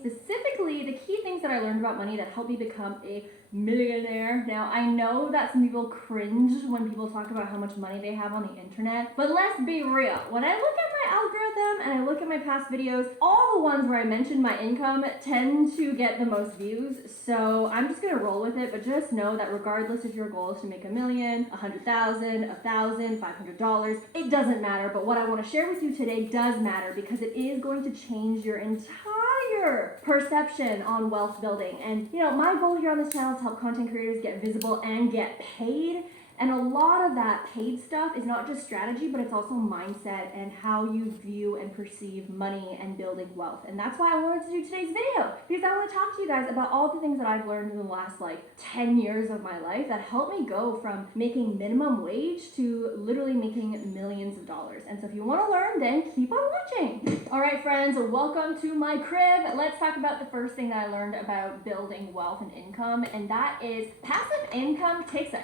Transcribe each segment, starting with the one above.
Specifically, the key things that I learned about money that helped me become a millionaire. Now, I know that some people cringe when people talk about how much money they have on the internet, but let's be real. When I look at my algorithm and I look at my past videos, all the ones where I mention my income tend to get the most views, so I'm just gonna roll with it, but just know that regardless if your goal is to make $1 million, $100,000, $1,000, $500, it doesn't matter, but what I wanna share with you today does matter because it is going to change your entire perception on wealth building. And my goal here on this channel is to help content creators get visible and get paid. And a lot of that paid stuff is not just strategy, but it's also mindset and how you view and perceive money and building wealth. And that's why I wanted to do today's video, because I want to talk to you guys about all the things that I've learned in the last 10 years of my life that helped me go from making minimum wage to literally making millions of dollars. And so if you want to learn, then keep on watching. All right, friends, welcome to my crib. Let's talk about the first thing that I learned about building wealth and income, and that is passive income takes a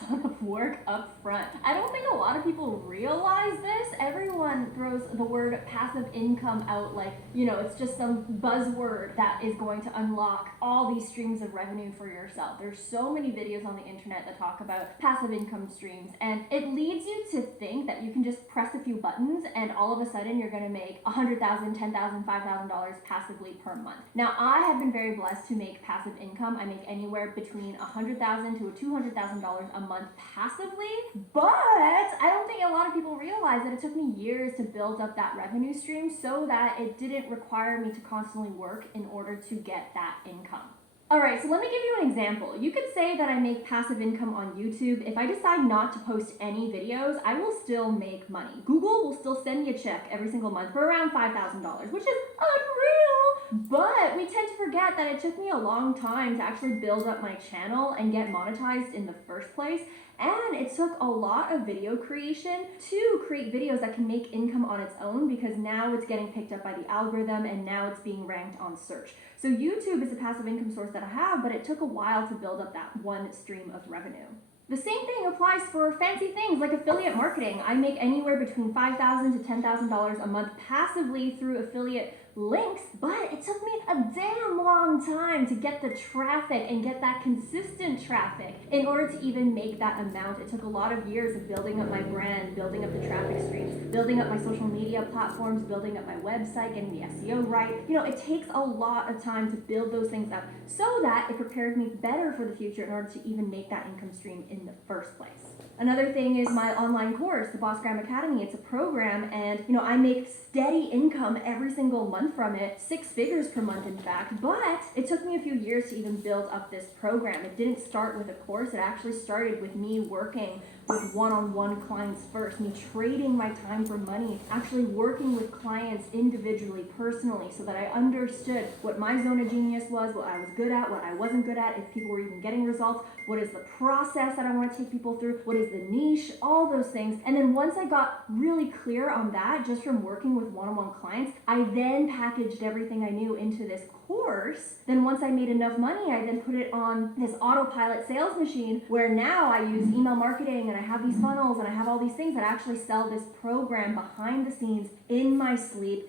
ton of work up front. I don't think a lot of people realize this. Everyone throws the word passive income out like, it's just some buzzword that is going to unlock all these streams of revenue for yourself. There's so many videos on the internet that talk about passive income streams, and it leads you to think that you can just press a few buttons and all of a sudden you're going to make $100,000, $10,000, $5,000 passively per month. Now, I have been very blessed to make passive income. I make anywhere between $100,000 to $200,000 a month passively, but I don't think a lot of people realize that it took me years to build up that revenue stream so that it didn't require me to constantly work in order to get that income. All right, so let me give you an example. You could say that I make passive income on YouTube. If I decide not to post any videos, I will still make money. Google will still send me a check every single month for around $5,000, which is unreal. But we tend to forget that it took me a long time to actually build up my channel and get monetized in the first place. And it took a lot of video creation to create videos that can make income on its own, because now it's getting picked up by the algorithm and now it's being ranked on search. So YouTube is a passive income source that I have, but it took a while to build up that one stream of revenue. The same thing applies for fancy things like affiliate marketing. I make anywhere between $5,000 to $10,000 a month passively through affiliate links, but it took me a damn long time to get the traffic and get that consistent traffic in order to even make that amount. It took a lot of years of building up my brand, building up the traffic streams, building up my social media platforms, building up my website, getting the SEO right. It takes a lot of time to build those things up so that it prepared me better for the future in order to even make that income stream in the first place. Another thing is my online course, the Boss Gram Academy. It's a program, and I make steady income every single month from it, 6 figures per month in fact, but it took me a few years to even build up this program. It didn't start with a course, it actually started with me working with one-on-one clients first, me trading my time for money, actually working with clients individually, personally, so that I understood what my zone of genius was, what I was good at, what I wasn't good at, if people were even getting results, what is the process that I want to take people through, what is the niche, all those things. And then once I got really clear on that, just from working with one-on-one clients, I then packaged everything I knew into this course. Then once I made enough money, I then put it on this autopilot sales machine where now I use email marketing and I have these funnels and I have all these things that actually sell this program behind the scenes in my sleep.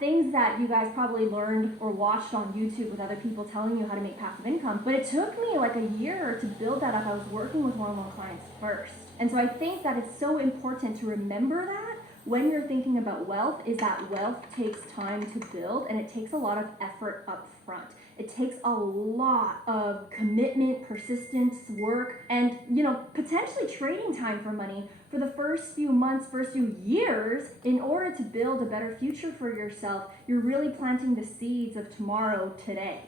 Things that you guys probably learned or watched on YouTube with other people telling you how to make passive income. But it took me like a year to build that up. I was working with one-on-one clients first. And so I think that it's so important to remember that when you're thinking about wealth, is that wealth takes time to build and it takes a lot of effort up front. It takes a lot of commitment, persistence, work, and potentially trading time for money for the first few months, first few years in order to build a better future for yourself. You're really planting the seeds of tomorrow today.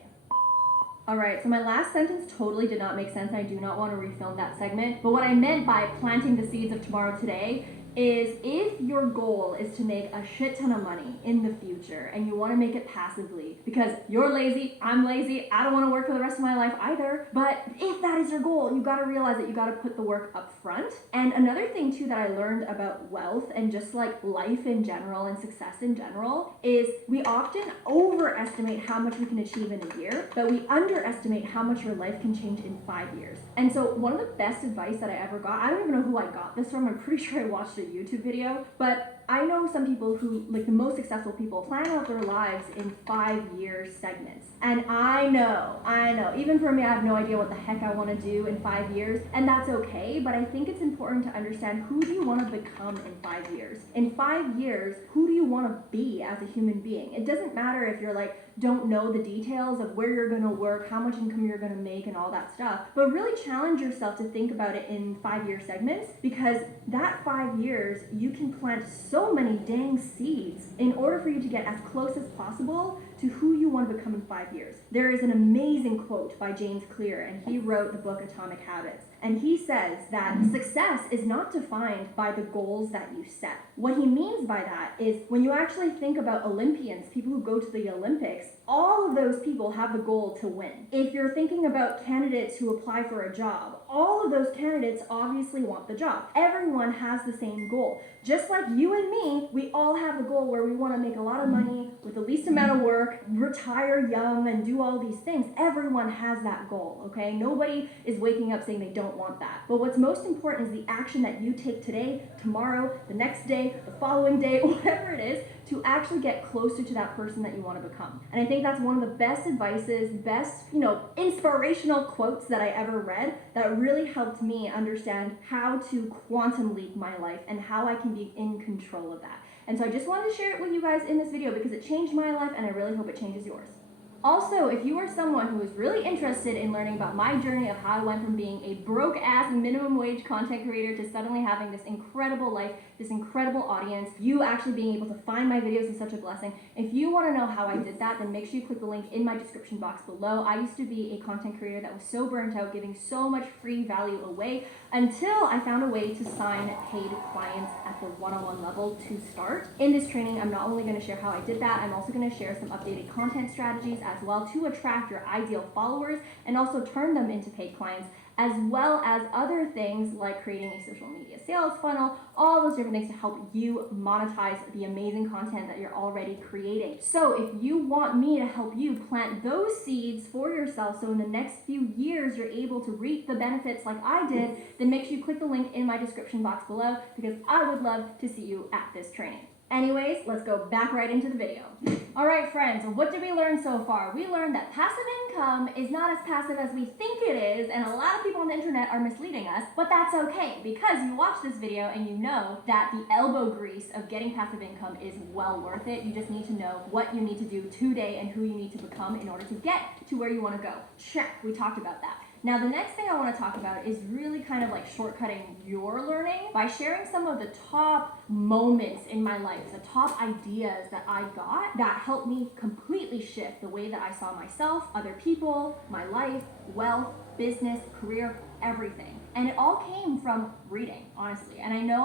All right, so my last sentence totally did not make sense. I do not want to refilm that segment. But what I meant by planting the seeds of tomorrow today is if your goal is to make a shit ton of money in the future and you want to make it passively because you're lazy, I'm lazy, I don't want to work for the rest of my life either, but if that is your goal, you got to realize that you got to put the work up front. And another thing too that I learned about wealth and just like life in general and success in general is we often overestimate how much we can achieve in a year, but we underestimate how much your life can change in 5 years. And so one of the best advice that I ever got, I don't even know who I got this from, I'm pretty sure I watched a YouTube video, but I know some people who, like the most successful people, plan out their lives in 5-year segments. And I know, even for me, I have no idea what the heck I want to do in 5 years, and that's okay, but I think it's important to understand, who do you want to become in 5 years? In 5 years, who do you want to be as a human being? It doesn't matter if you're like, don't know the details of where you're going to work, how much income you're going to make, and all that stuff, but really challenge yourself to think about it in 5-year segments, because that 5 years, you can plant so many dang seeds in order for you to get as close as possible to who you want to become in 5 years. There is an amazing quote by James Clear, and he wrote the book Atomic Habits. And he says that success is not defined by the goals that you set. What he means by that is, when you actually think about Olympians, people who go to the Olympics, all of those people have the goal to win. If you're thinking about candidates who apply for a job, all of those candidates obviously want the job. Everyone has the same goal. Just like you and me, we all have a goal where we want to make a lot of money with the least amount of work, retire young, and do all these things. Everyone has that goal, okay? Nobody is waking up saying they don't want that. But what's most important is the action that you take today, tomorrow, the next day, the following day, whatever it is, to actually get closer to that person that you want to become. And I think that's one of the best advices, best, inspirational quotes that I ever read that really helped me understand how to quantum leap my life and how I can be in control of that. And so I just wanted to share it with you guys in this video because it changed my life, and I really hope it changes yours. Also, if you are someone who is really interested in learning about my journey of how I went from being a broke-ass minimum wage content creator to suddenly having this incredible life, this incredible audience, you actually being able to find my videos is such a blessing. If you want to know how I did that, then make sure you click the link in my description box below. I used to be a content creator that was so burnt out, giving so much free value away, until I found a way to sign paid clients at the one-on-one level to start. In this training, I'm not only going to share how I did that, I'm also going to share some updated content strategies as well to attract your ideal followers and also turn them into paid clients, as well as other things like creating a social media sales funnel, all those different things to help you monetize the amazing content that you're already creating. So if you want me to help you plant those seeds for yourself, so in the next few years you're able to reap the benefits like I did, then make sure you click the link in my description box below, because I would love to see you at this training. Anyways, let's go back right into the video. All right, friends, what did we learn so far? We learned that passive income is not as passive as we think it is, and a lot of people on the internet are misleading us, but that's okay, because you watch this video and you know that the elbow grease of getting passive income is well worth it. You just need to know what you need to do today and who you need to become in order to get to where you want to go. Check, we talked about that. Now, the next thing I want to talk about is really kind of like shortcutting your learning by sharing some of the top moments in my life, the top ideas that I got that helped me completely shift the way that I saw myself, other people, my life, wealth, business, career, everything. And it all came from reading, honestly. And I know,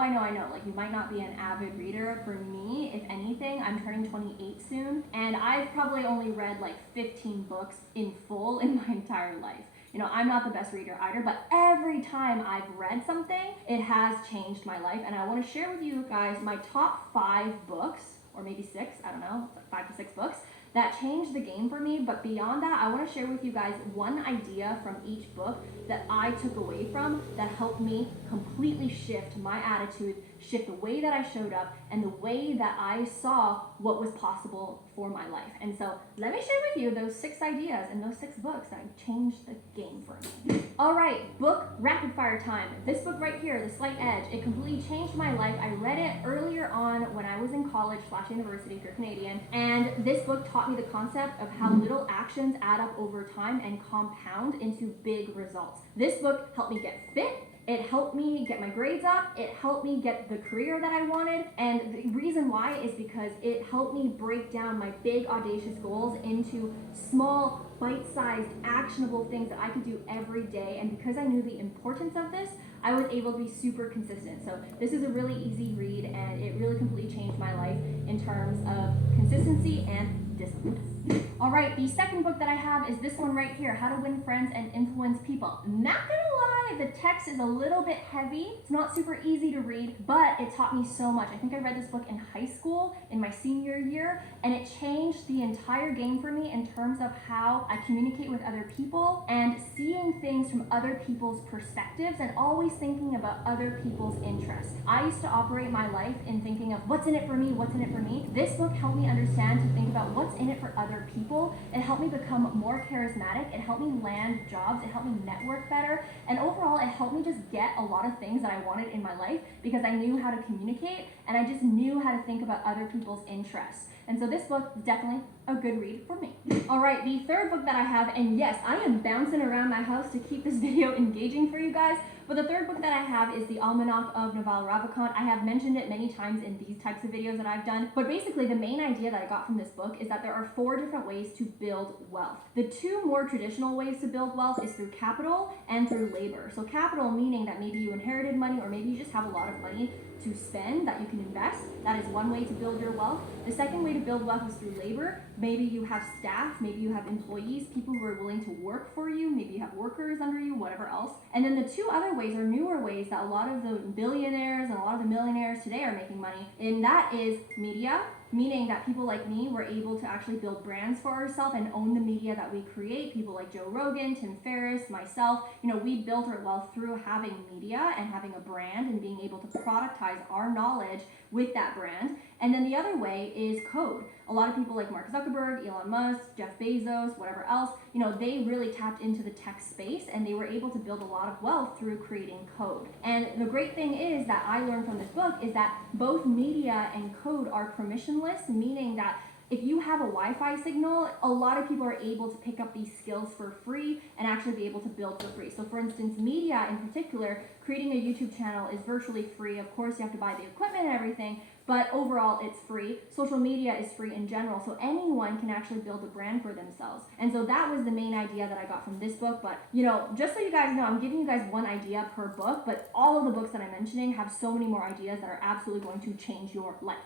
like you might not be an avid reader. For me, if anything, I'm turning 28 soon, and I've probably only read like 15 books in full in my entire life. I'm not the best reader either, but every time I've read something, it has changed my life. And I want to share with you guys my top 5 books, or maybe 6, I don't know, 5 to 6 books that changed the game for me. But beyond that, I want to share with you guys one idea from each book that I took away from that helped me completely shift my attitude, shift the way that I showed up, and the way that I saw what was possible for my life. And so let me share with you those 6 ideas and those 6 books that changed the game for me. All right, book rapid fire time. This book right here, The Slight Edge, it completely changed my life. I read it earlier on when I was in college/university, if you're Canadian, and this book taught me the concept of how little actions add up over time and compound into big results. This book helped me get fit. It helped me get my grades up. It helped me get the career that I wanted. And the reason why is because it helped me break down my big audacious goals into small, bite-sized, actionable things that I could do every day. And because I knew the importance of this, I was able to be super consistent. So this is a really easy read, and it really completely changed my life in terms of consistency and discipline. All right, the second book that I have is this one right here, How to Win Friends and Influence People. Not gonna lie, lie, the text is a little bit heavy. It's not super easy to read, but it taught me so much. I think I read this book in high school, in my senior year, and it changed the entire game for me in terms of how I communicate with other people and seeing things from other people's perspectives and always thinking about other people's interests. I used to operate my life in thinking of what's in it for me, what's in it for me. This book helped me understand to think about what's in it for other people. It helped me become more charismatic. It helped me land jobs. It helped me network better. And overall, it helped me just get a lot of things that I wanted in my life because I knew how to communicate and I just knew how to think about other people's interests. And so this book is definitely a good read for me. All right, the third book that I have, and yes, I am bouncing around my house to keep this video engaging for you guys, but the third book that I have is The Almanac of Naval Ravikant. I have mentioned it many times in these types of videos that I've done, but basically the main idea that I got from this book is that there are 4 different ways to build wealth. The 2 more traditional ways to build wealth is through capital and through labor. So capital meaning that maybe you inherited money or maybe you just have a lot of money to spend that you can invest. That is one way to build your wealth. The second way to build wealth is through labor. Maybe you have staff, maybe you have employees, people who are willing to work for you, maybe you have workers under you, whatever else. And then the 2 other ways are newer ways that a lot of the billionaires and a lot of the millionaires today are making money, and that is media, meaning that people like me were able to actually build brands for ourselves and own the media that we create. People like Joe Rogan, Tim Ferriss, myself, we built our wealth through having media and having a brand and being able to productize our knowledge with that brand. And then the other way is code. A lot of people like Mark Zuckerberg, Elon Musk, Jeff Bezos, whatever else, they really tapped into the tech space and they were able to build a lot of wealth through creating code. And the great thing is that I learned from this book is that both media and code are permissionless, meaning that if you have a Wi-Fi signal, a lot of people are able to pick up these skills for free and actually be able to build for free. So for instance, media in particular, creating a YouTube channel is virtually free. Of course, you have to buy the equipment and everything, but overall it's free. Social media is free in general, so anyone can actually build a brand for themselves. And so that was the main idea that I got from this book. But just so you guys know, I'm giving you guys one idea per book, but all of the books that I'm mentioning have so many more ideas that are absolutely going to change your life.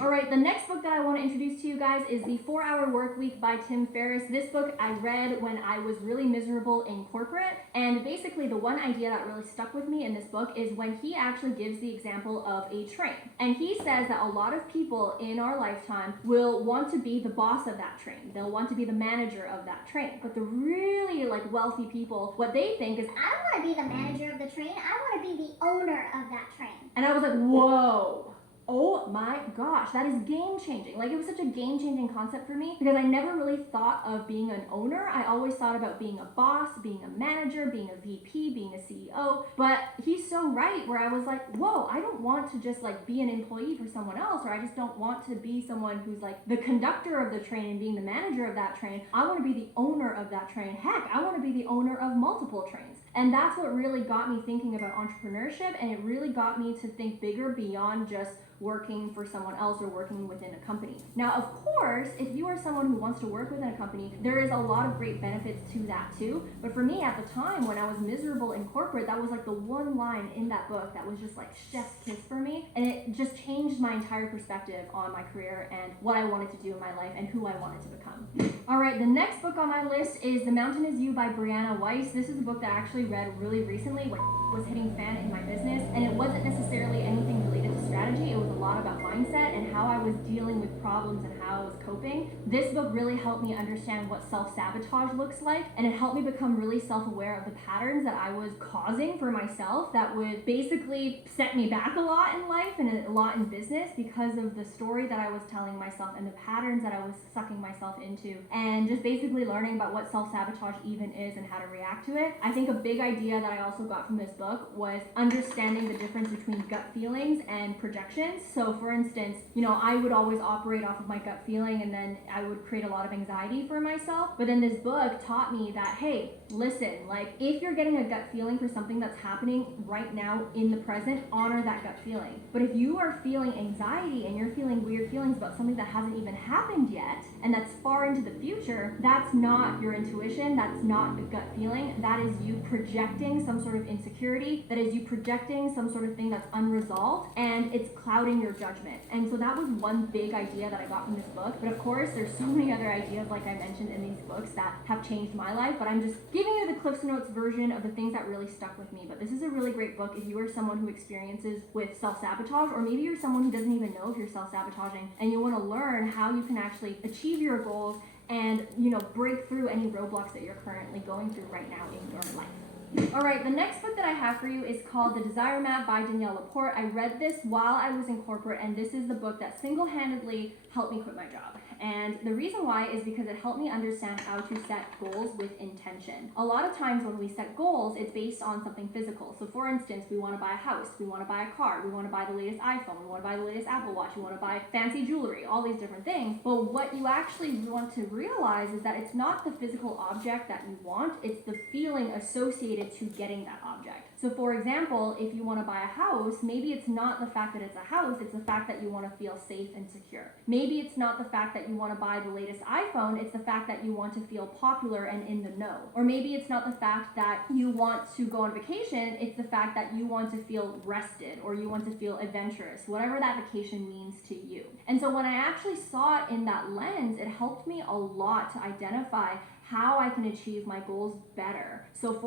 All right, the next book that I want to introduce to you guys is The 4-Hour Workweek by Tim Ferriss. This book I read when I was really miserable in corporate, and basically the one idea that really stuck with me in this book is when he actually gives the example of a train. And he says that a lot of people in our lifetime will want to be the boss of that train. They'll want to be the manager of that train. But the really wealthy people, what they think is, I want to be the manager of the train. I want to be the owner of that train. And I was like, whoa. Oh my gosh, that is game-changing. It was such a game-changing concept for me because I never really thought of being an owner. I always thought about being a boss, being a manager, being a VP, being a CEO. But he's so right where I was like, whoa, I don't want to just be an employee for someone else, or I just don't want to be someone who's the conductor of the train and being the manager of that train. I want to be the owner of that train. Heck, I want to be the owner of multiple trains. And that's what really got me thinking about entrepreneurship, and it really got me to think bigger beyond just working for someone else or working within a company. Now, of course, if you are someone who wants to work within a company, there is a lot of great benefits to that too. But for me at the time when I was miserable in corporate, that was the one line in that book that was just chef's kiss for me. And it just changed my entire perspective on my career and what I wanted to do in my life and who I wanted to become. All right, the next book on my list is The Mountain Is You by Brianna Weiss. This is a book that I actually read really recently when I was hitting fan in my business, and it wasn't necessarily anything related to strategy. It was a lot about mindset and how I was dealing with problems and how I was coping. This book really helped me understand what self-sabotage looks like, and it helped me become really self-aware of the patterns that I was causing for myself that would basically set me back a lot in life and a lot in business because of the story that I was telling myself and the patterns that I was sucking myself into, and just basically learning about what self-sabotage even is and how to react to it. I think a big idea that I also got from this book was understanding the difference between gut feelings and projections. So for instance, I would always operate off of my gut feeling, and then I would create a lot of anxiety for myself. But then this book taught me that, hey, listen, if you're getting a gut feeling for something that's happening right now in the present, honor that gut feeling. But if you are feeling anxiety and you're feeling weird feelings about something that hasn't even happened yet, and that's far into the future, that's not your intuition, that's not a gut feeling, that is you projecting some sort of insecurity, that is you projecting some sort of thing that's unresolved, and it's clouding your judgment. And so that was one big idea that I got from this book. But of course, there's so many other ideas, like I mentioned, in these books that have changed my life, but I'm just giving you the Cliffs Notes version of the things that really stuck with me. But this is a really great book if you are someone who experiences with self-sabotage, or maybe you're someone who doesn't even know if you're self-sabotaging and you want to learn how you can actually achieve your goals and, break through any roadblocks that you're currently going through right now in your life. All right, the next book that I have for you is called The Desire Map by Danielle Laporte. I read this while I was in corporate, and this is the book that single-handedly helped me quit my job. And the reason why is because it helped me understand how to set goals with intention. A lot of times when we set goals, it's based on something physical. So for instance, we want to buy a house, we want to buy a car, we want to buy the latest iPhone, we want to buy the latest Apple Watch, we want to buy fancy jewelry, all these different things. But what you actually want to realize is that it's not the physical object that you want, it's the feeling associated to getting that object. So for example, if you want to buy a house, maybe it's not the fact that it's a house, it's the fact that you want to feel safe and secure. Maybe it's not the fact that you want to buy the latest iPhone, it's the fact that you want to feel popular and in the know. Or maybe it's not the fact that you want to go on vacation, it's the fact that you want to feel rested or you want to feel adventurous, whatever that vacation means to you. And so when I actually saw it in that lens, it helped me a lot to identify how I can achieve my goals better. So for